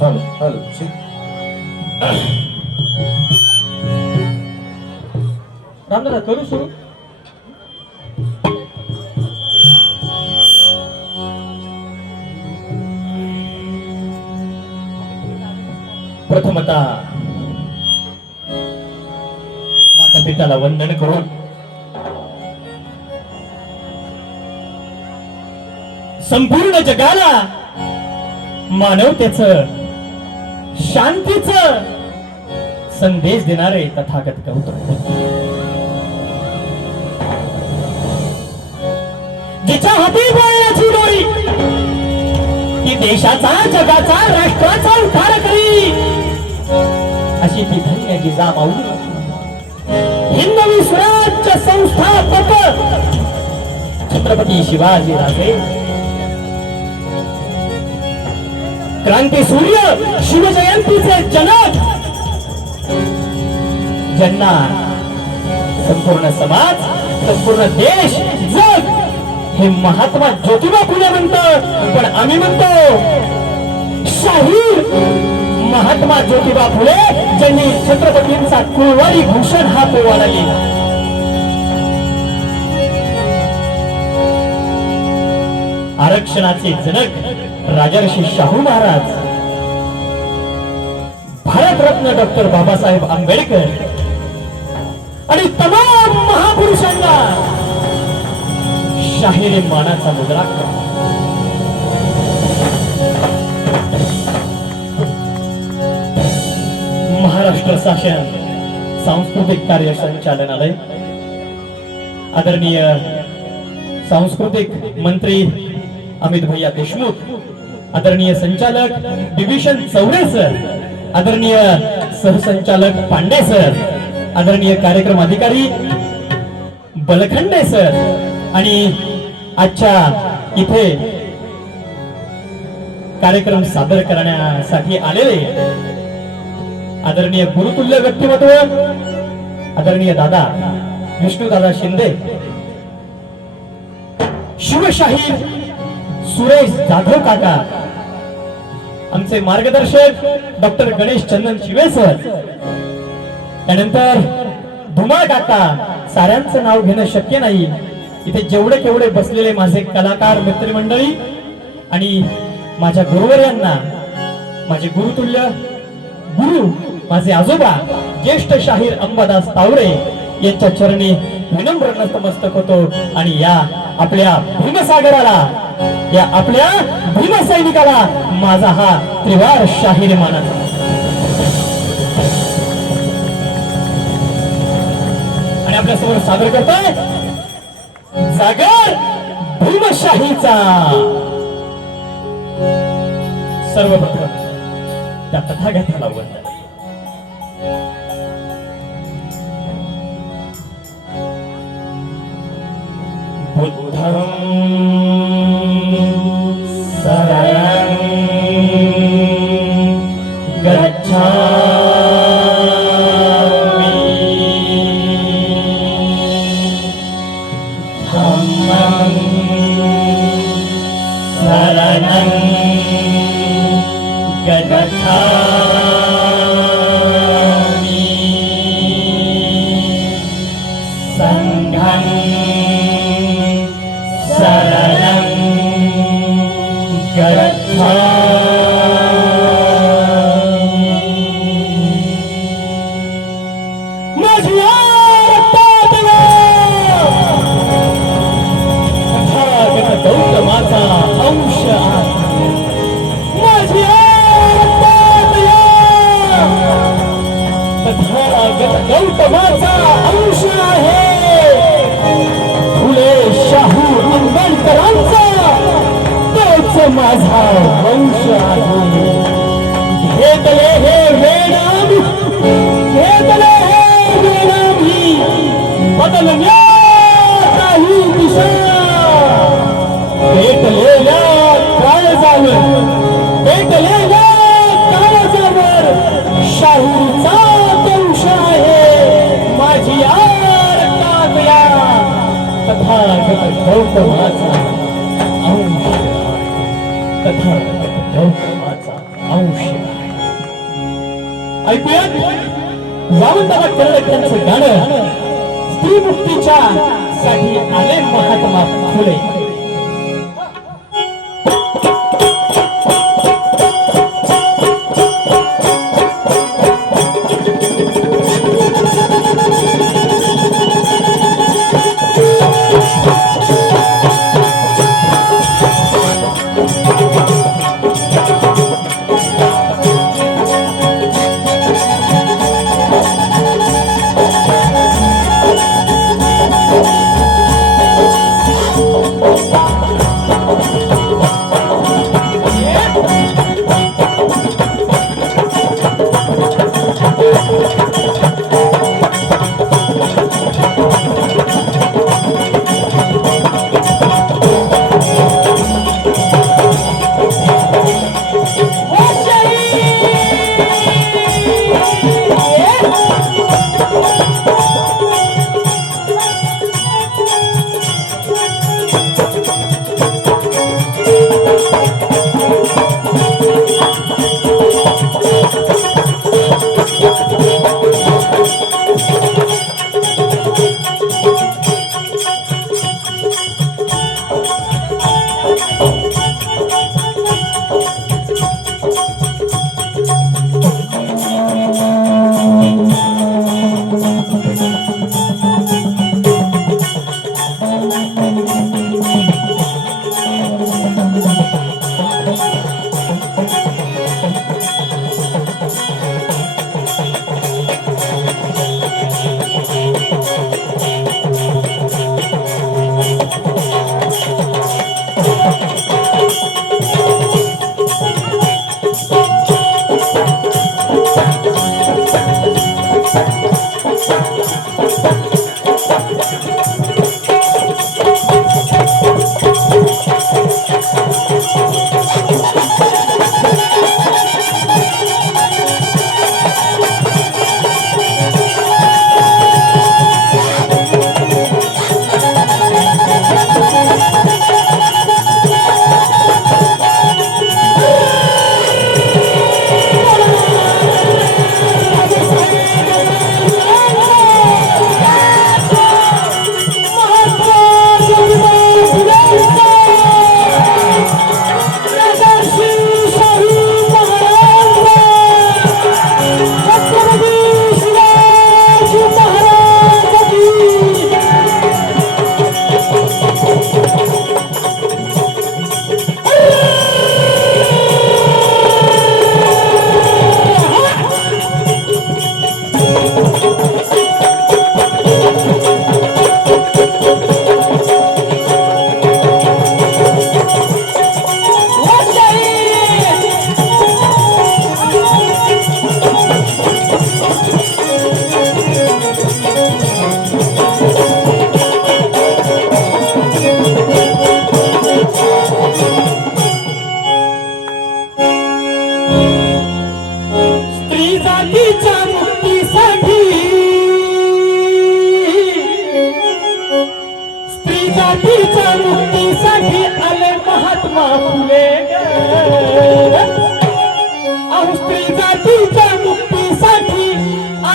Hello hello शिक रामदादा करू सुरू? प्रथमता माता पिताला वंदन करून संपूर्ण जगाला मानवतेच शांतीच संदेश देणारे तथागत गौतम जिच्या हाती बोलण्याची डोरी ती देशाचा जगाचा राष्ट्राचा उद्धार करी. अशी ती धन्य जिजा माऊली हिंदवी स्वराज्य संस्थापक छत्रपती शिवाजी राजे. क्रांती सूर्य शिवजयंतीचे जनक. ज्यांना संपूर्ण समाज संपूर्ण देश जग हे महात्मा ज्योतिबा फुले म्हणतात. पण आम्ही म्हणतो शाहीर महात्मा ज्योतिबा फुले ज्यांनी छत्रपतींचा कुळवाडी भूषण हा पोवाडा लिहिला. आरक्षणाचे जनक राजर्षी शाहू महाराज भारतरत्न डॉक्टर बाबासाहेब आंबेडकर आणि तमाम महापुरुषांना शाहिरी मानाचा मुद्रा करा. महाराष्ट्र शासन सांस्कृतिक कार्य संचालनालय आदरणीय सांस्कृतिक मंत्री अमित भैया देशमुख आदरणीय संचालक डिव्हिजन चौरे सर आदरणीय सहसंचालक पांडे सर आदरणीय कार्यक्रम अधिकारी बलखंडे सर आणि आजच्या इथे कार्यक्रम सादर करण्यासाठी आलेले आदरणीय गुरुतुल्य व्यक्तिमत्व आदरणीय दादा विष्णू दादा शिंदे शिवशाही सुरेश जाधव काका. आमचे मार्गदर्शक डॉक्टर गणेश चंदन शिवे सर त्यानंतर धुमाळ काका. साऱ्यांचं नाव घेणं शक्य नाही. इथे जेवढे केवढे बसलेले माझे कलाकार मित्रमंडळी आणि माझ्या गुरुवर यांना माझे गुरुतुल्य गुरु माझे आजोबा ज्येष्ठ शाहीर अंबादास तावरे यांच्या चरणी विनम्र नतमस्तक होतो आणि या आपल्या भीमसागराला या आपल्या भीमसैनिकाला माझा हा त्रिवार शाहीर मानत. आणि आपल्यासमोर सादर करतोय जागर भीमशाहीचा. सर्वप्रथम त्या तथागताला वंदन. बुद्धम शरणं गच्छामि कथा गौतमाचा अंश कथा गौतमाचा अंश ऐकूयात वामनबाबा टिळक यांचं गाणं स्त्री मुक्तीच्या साठी आले महात्मा फुले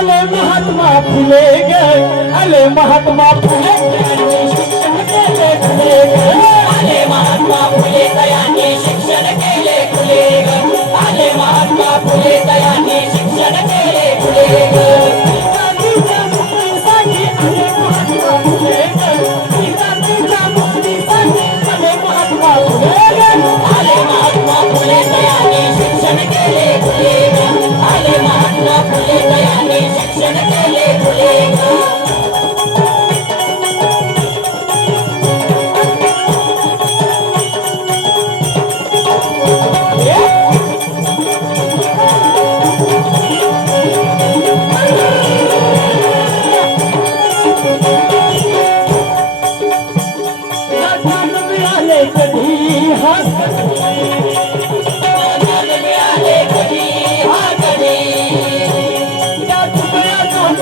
আলে মহাত্মা ভুলে গে আলে মহাত্মা ভুলে গে আলে মহাত্মা ভুলে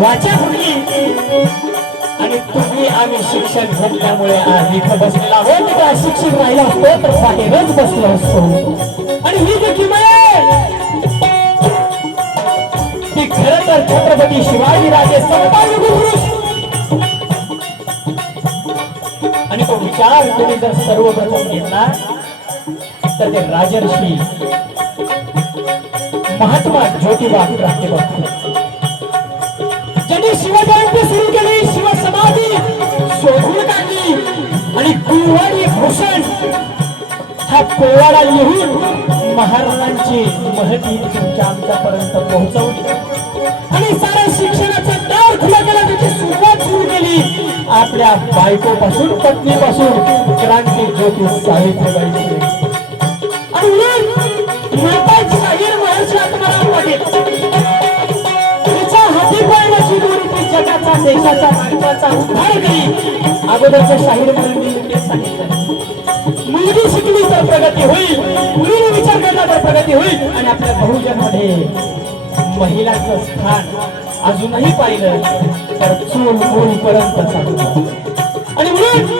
वाचा फुटली आणि तुम्ही आम्ही शिक्षण घेतल्यामुळे आज इथं बसलेला आहोत. का शिक्षण राहिला असतो तर बाहेरच बसलो असतो. आणि ही जी किमय ती खर तर छत्रपती शिवाजी राजे समता पुरुष आणि तो विचार तुम्ही जर सर्वप्रथम घेतला तर ते राजर्षी महात्मा ज्योतिबा क्रांती बापू त्यांनी शिवजयंती सुरू केली शिव समाधी शोधून काढली आणि कुलवाडी भूषण हा पोवाडा लिहून महाराजांची महती तुमच्या आमच्यापर्यंत पोहोचवली आणि साऱ्या शिक्षणाचं दार खुला केला त्याची सुरुवात सुरू केली. आपल्या बायकोपासून पत्नीपासून क्रांती ज्योती सावित्रीबाई आणि देशाचा राष्ट्राचा उद्धार केली अगोदरच्या शाहीर मुलींनी सांगितलं. मुलगी शिकली तर प्रगती होईल मुलीने विचार केला तर प्रगती होईल आणि आपल्या बहुजनमध्ये महिलांचं स्थान अजूनही पाहिलं तर चूल मूल पर्यंत आणि म्हणून